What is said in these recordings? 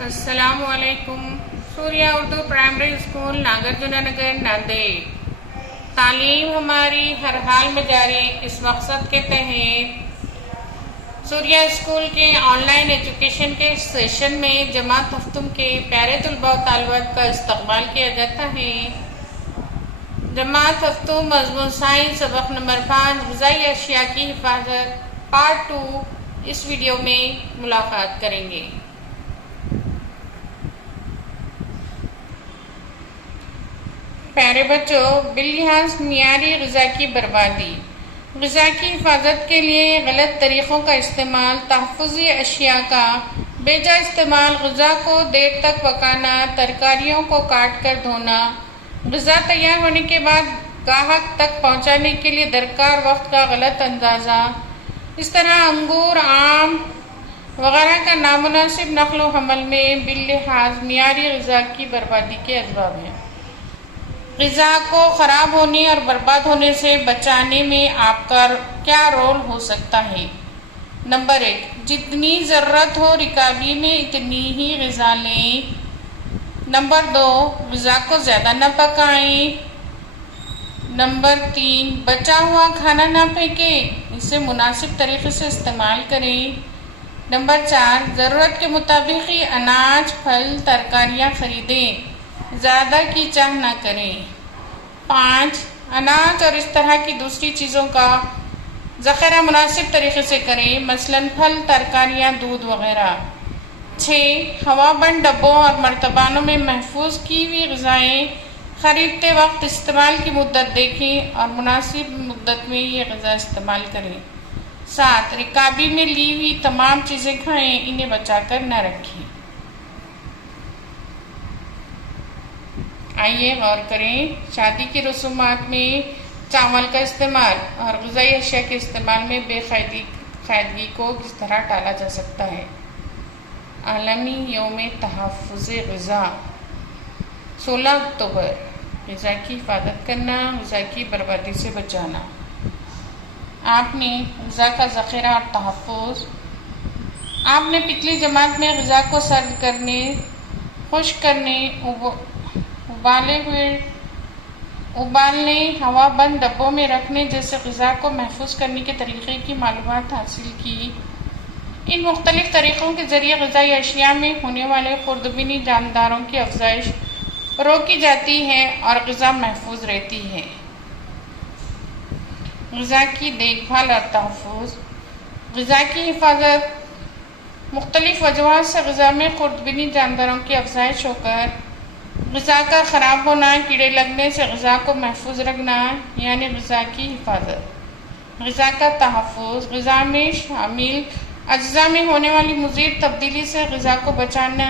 السلام علیکم۔ سوریہ Urdu primary school Nagarjuna Nagar Nanded. تعلیم ہماری ہر حال میں جاری اس مقصد کے تحت سوریہ اسکول کے آن لائن ایجوکیشن کے سیشن میں جماعت ہفتم کے پیارے طلباء و طالبات کا استقبال کیا جاتا ہے۔ جماعت ہفتم مضمون سائنس سبق نمبر 5 غذائی اشیاء کی حفاظت پارٹ 2 اس ویڈیو میں ملاقات کریں گے۔ پیارے بچوں، باللحاظ معیاری غذا کی بربادی، غذا کی حفاظت کے لیے غلط طریقوں کا استعمال، تحفظی اشیاء کا بے جا استعمال، غذا کو دیر تک پکانا، ترکاریوں کو کاٹ کر دھونا، غذا تیار ہونے کے بعد گاہک تک پہنچانے کے لیے درکار وقت کا غلط اندازہ، اس طرح انگور، آم وغیرہ کا نامناسب نقل و حمل میں باللحاظ معیاری غذا کی بربادی کے اسباب ہیں۔ غذا کو خراب ہونے اور برباد ہونے سے بچانے میں آپ کا کیا رول ہو سکتا ہے؟ نمبر 1، جتنی ضرورت ہو رکابی میں اتنی ہی غذا لیں۔ نمبر 2، غذا کو زیادہ نہ پکائیں۔ نمبر 3، بچا ہوا کھانا نہ پھینکیں، اسے مناسب طریقے سے استعمال کریں۔ نمبر 4، ضرورت کے مطابق ہی اناج، پھل، ترکاریاں خریدیں، زیادہ کی چاہ نہ کریں۔ 5، اناج اور اس طرح کی دوسری چیزوں کا ذخیرہ مناسب طریقے سے کریں، مثلاً پھل، ترکاریاں، دودھ وغیرہ۔ 6، ہوا بند ڈبوں اور مرتبانوں میں محفوظ کی ہوئی غذائیں خریدتے وقت استعمال کی مدت دیکھیں اور مناسب مدت میں یہ غذا استعمال کریں۔ 7، رکابی میں لی ہوئی تمام چیزیں کھائیں، انہیں بچا کر نہ رکھیں۔ آئیے غور کریں، شادی کی رسومات میں چاول کا استعمال اور غذائی اشیاء کے استعمال میں بے قاعدگی کو کس طرح ٹالا جا سکتا ہے۔ عالمی یوم تحفظ غذا 16 اکتوبر۔ غذا کی حفاظت کرنا، غذا کی بربادی سے بچانا۔ آپ نے غذا کا ذخیرہ اور تحفظ، آپ نے پچھلی جماعت میں غذا کو سرد کرنے، خشک کرنے، ابالنے، ہوا بند ڈبوں میں رکھنے جیسے غذا کو محفوظ کرنے کے طریقے کی معلومات حاصل کی۔ ان مختلف طریقوں کے ذریعے غذائی اشیاء میں ہونے والے خوردبینی جانداروں کی افزائش روکی جاتی ہے اور غذا محفوظ رہتی ہے۔ غذا کی دیکھ بھال اور تحفظ، غذا کی حفاظت مختلف وجوہات سے غذا میں خوردبینی جانداروں کی افزائش ہو کر غذا کا خراب ہونا، کیڑے لگنے سے غذا کو محفوظ رکھنا یعنی غذا کی حفاظت۔ غذا کا تحفظ، غذا میں شامل اجزاء میں ہونے والی مزید تبدیلی سے غذا کو بچانا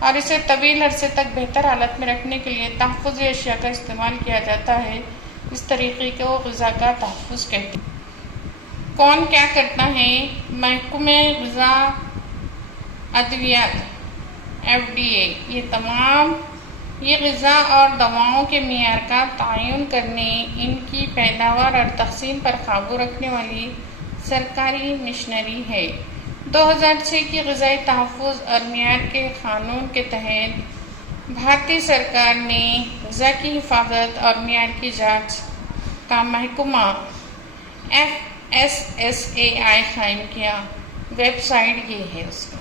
اور اسے طویل عرصے تک بہتر حالت میں رکھنے کے لیے تحفظی اشیاء کا استعمال کیا جاتا ہے۔ اس طریقے کو غذا کا تحفظ کہتے ہیں۔ کون کیا کرتا ہے؟ محکمہ غذا ادویات FDA یہ غذا اور دواؤں کے معیار کا تعین کرنے، ان کی پیداوار اور تقسیم پر قابو رکھنے والی سرکاری مشنری ہے۔ 2006 کی غذائی تحفظ اور معیار کے قانون کے تحت بھارتی سرکار نے غذا کی حفاظت اور معیار کی جانچ کا محکمہ FSSAI قائم کیا۔ ویب سائٹ یہ ہے اس کا۔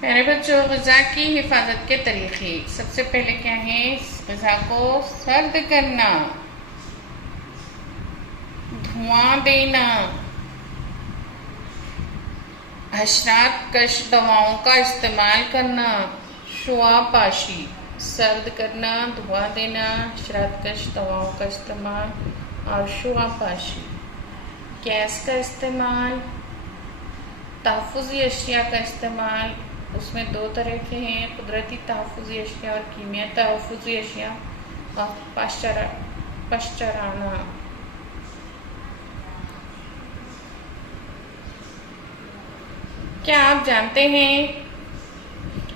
پیارے بچوں، غذا کی حفاظت کے طریقے، سب سے پہلے کیا ہے؟ غذا کو سرد کرنا، دھواں دینا، حشرات کش دواؤں کا استعمال کرنا، شعاع پاشی، سرد کرنا، دھواں دینا، حشرات کش دواؤں کا استعمال اور شعاع پاشی، گیس کا استعمال، تحفظی اشیاء کا استعمال، اس میں 2 طرح کے ہیں، قدرتی تحفظی اشیاء اور کیمیائی تحفظی اشیاء، اور پشچرانہ۔ کیا آپ جانتے ہیں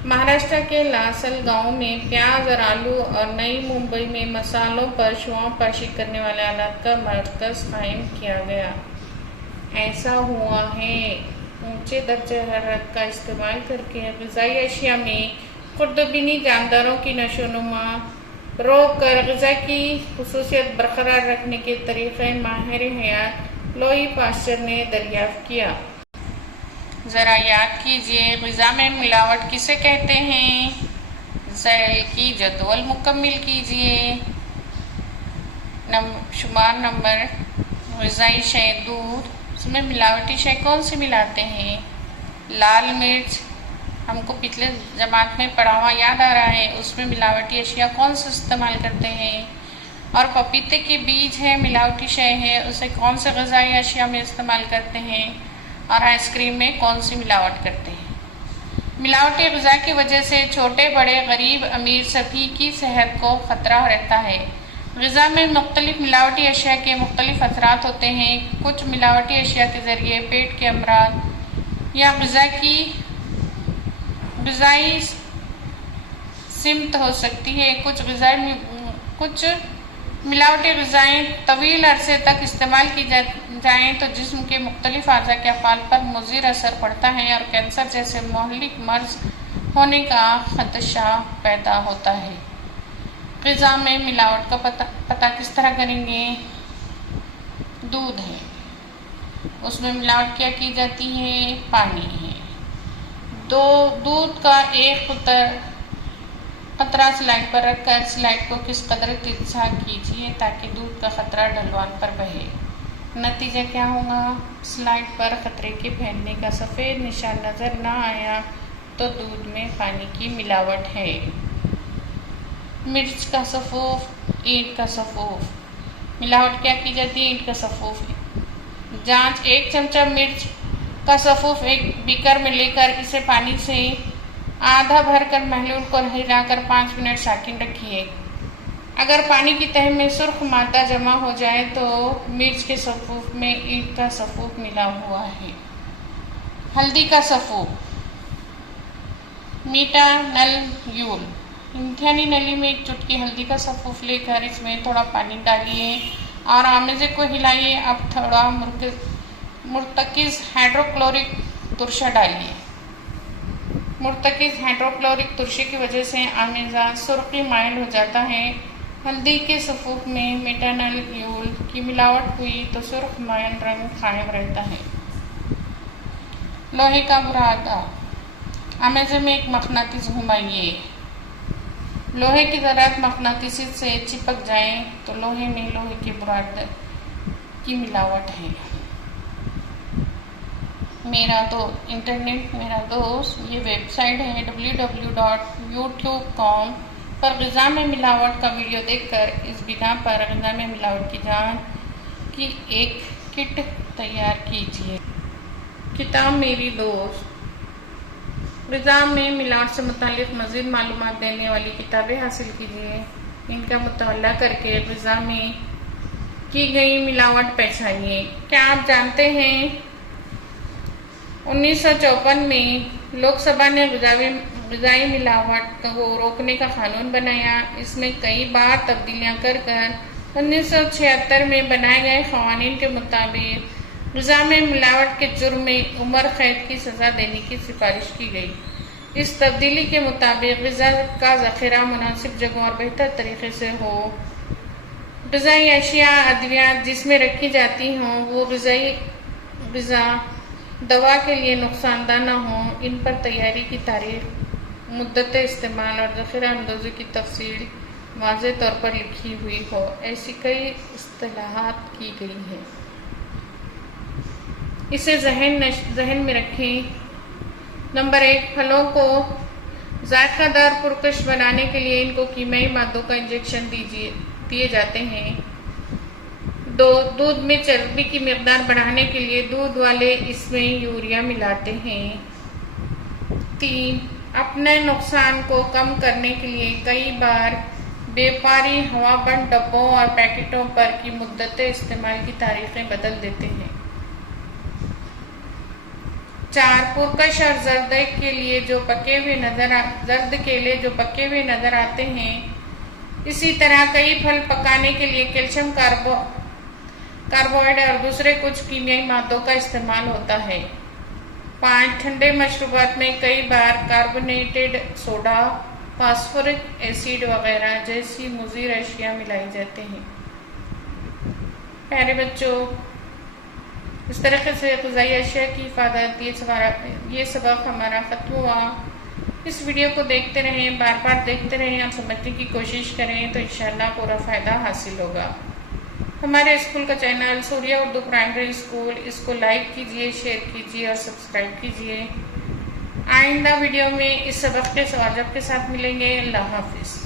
مہاراشٹر کے لاسل گاؤں میں پیاز اور آلو اور نئی ممبئی میں مسالوں پر شعاع پاشی کرنے والے آلات کا مرکز قائم کیا گیا؟ ایسا ہوا ہے اونچے درجہ حرارت کا استعمال کر کے غذائی اشیاء میں خوردبینی جانداروں کی نشو و نما روک کر غذا کی خصوصیت برقرار رکھنے کے طریقے ماہر حیات لوئی پاسچر نے دریافت کیا۔ ذرا یاد کیجیے، غذا میں ملاوٹ کسے کہتے ہیں؟ ذیل کی جدول مکمل کیجیے۔ شمار نمبر، غذائی شے دودھ، اس میں ملاوٹی شے کون سی ملاتے ہیں؟ لال مرچ، ہم کو پچھلے جماعت میں پڑھا ہوا یاد آ رہا ہے، اس میں ملاوٹی اشیاء کون سے استعمال کرتے ہیں؟ اور پپیتے کے بیج ہے، ملاوٹی شے ہے، اسے کون سے غذائی اشیاء میں استعمال کرتے ہیں؟ اور آئس کریم میں کون سی ملاوٹ کرتے ہیں؟ ملاوٹی غذا کی وجہ سے چھوٹے بڑے غریب امیر سبھی کی صحت کو خطرہ رہتا ہے۔ غذا میں مختلف ملاوٹی اشیاء کے مختلف اثرات ہوتے ہیں۔ کچھ ملاوٹی اشیاء کے ذریعے پیٹ کے امراض یا غذائی سمت ہو سکتی ہے۔ کچھ ملاوٹی غذائیں طویل عرصے تک استعمال کی جائیں تو جسم کے مختلف اعضاء کے افعال پر مضر اثر پڑتا ہے اور کینسر جیسے مہلک مرض ہونے کا خدشہ پیدا ہوتا ہے۔ غذا میں ملاوٹ کا پتہ کس طرح کریں گے؟ دودھ ہے، اس میں ملاوٹ کیا کی جاتی ہے؟ پانی ہے۔ دودھ کا ایک قطرہ سلائڈ پر رکھ کر سلائڈ کو کس قدر تیزا کیجیے تاکہ دودھ کا قطرہ ڈھلوان پر بہے۔ نتیجہ کیا ہوگا؟ سلائڈ پر قطرے کے پھیلنے کا سفید نشان نظر نہ آیا تو دودھ میں پانی کی ملاوٹ ہے۔ مرچ کا سفوف، اینٹ کا سفوف، ملاوٹ کیا کی جاتی ہے؟ اینٹ کا سفوف۔ جانچ: ایک چمچہ مرچ کا سفوف ایک بیکر میں لے کر اسے پانی سے آدھا بھر کر محلول کو ہلا کر 5 منٹ ساکن رکھیے۔ اگر پانی کی تہہ میں سرخ مادہ جمع ہو جائے تو مرچ کے سفوف میں اینٹ کا سفوف ملا ہوا ہے۔ ہلدی کا سفوف، میٹانلیول، امتحانی نلی میں ایک چٹکی ہلدی کا سفوف لے کر اس میں تھوڑا پانی ڈالیے اور آمیزے کو ہلائیے۔ اب تھوڑا مرتکز ہائیڈروکلورک ترشہ ڈالیے۔ مرتکز ہائیڈروکلورک ترشے کی وجہ سے آمیزہ سرخی مائل ہو جاتا ہے۔ ہلدی کے سفوف میں میٹانلیول کی ملاوٹ ہوئی تو سرخ مائل رنگ قائم رہتا ہے۔ لوہے کا برادہ، آمیزے میں ایک مقناطیس گھمائیے۔ لوہے کی ذرات مقناطیس سے چپک جائیں تو لوہے میں لوہے کے برادے کی ملاوٹ ہے۔ انٹرنیٹ میرا دوست، یہ ویب سائٹ ہے www.youtube.com پر غذا میں ملاوٹ کا ویڈیو دیکھ کر اس بنا پر غذا میں ملاوٹ کی جانچ کی ایک کٹ تیار کیجیے۔ کتاب میری دوست، غذا میں ملاوٹ سے متعلق مزید معلومات دینے والی کتابیں حاصل کیجیے۔ ان کا مطالعہ کر کے غذا میں کی گئی ملاوٹ پہچانیے۔ کیا آپ جانتے ہیں 1954 میں لوک سبھا نے غذائی ملاوٹ کو روکنے کا قانون بنایا۔ اس میں کئی بار تبدیلیاں کر 1976 میں بنائے گئے قوانین کے مطابق غذا میں ملاوٹ کے جرم میں عمر قید کی سزا دینے کی سفارش کی گئی۔ اس تبدیلی کے مطابق غذا کا ذخیرہ مناسب جگہوں اور بہتر طریقے سے ہو۔ غذائی اشیاء ادویات جس میں رکھی جاتی ہوں وہ غذا دوا کے لیے نقصان دہ نہ ہوں، ان پر تیاری کی تاریخ، مدت استعمال اور ذخیرہ اندوزی کی تفصیل واضح طور پر لکھی ہوئی ہو، ایسی کئی اصطلاحات کی گئی ہیں۔ اسے ذہن میں رکھیں۔ نمبر 1، پھلوں کو ذائقہ دار پرکش بنانے کے لیے ان کو کیمیائی مادوں کا انجیکشن دیے جاتے ہیں۔ 2، دودھ میں چربی کی مقدار بڑھانے کے لیے دودھ والے اس میں یوریا ملاتے ہیں۔ 3، اپنے نقصان کو کم کرنے کے لیے کئی بار بیپاری ہوا بند ڈبوں اور پیکٹوں پر کی مدت استعمال کی تاریخیں بدل دیتے ہیں۔ 4، پرکش اور زرد کیلے جو پکے ہوئے نظر آتے ہیں، اسی طرح کئی پھل پکانے کے لیے کیلشیم کاربائڈ اور دوسرے کچھ کیمیائی مادوں کا استعمال ہوتا ہے۔ 5. ٹھنڈے مشروبات میں کئی بار کاربونیٹڈ سوڈا، فاسفورک ایسڈ وغیرہ جیسی مضر اشیاء ملائی جاتے ہیں۔ پیارے بچوں، اس طریقے سے غذائی اشیاء کی حفاظت، یہ سبق ہمارا ختم ہوا۔ اس ویڈیو کو دیکھتے رہیں، بار بار دیکھتے رہیں اور سمجھنے کی کوشش کریں تو انشاءاللہ پورا فائدہ حاصل ہوگا۔ ہمارے اسکول کا چینل سوریہ اردو پرائمری اسکول، اس کو لائک کیجئے، شیئر کیجئے اور سبسکرائب کیجئے۔ آئندہ ویڈیو میں اس سبق کے جواب کے ساتھ ملیں گے۔ اللہ حافظ۔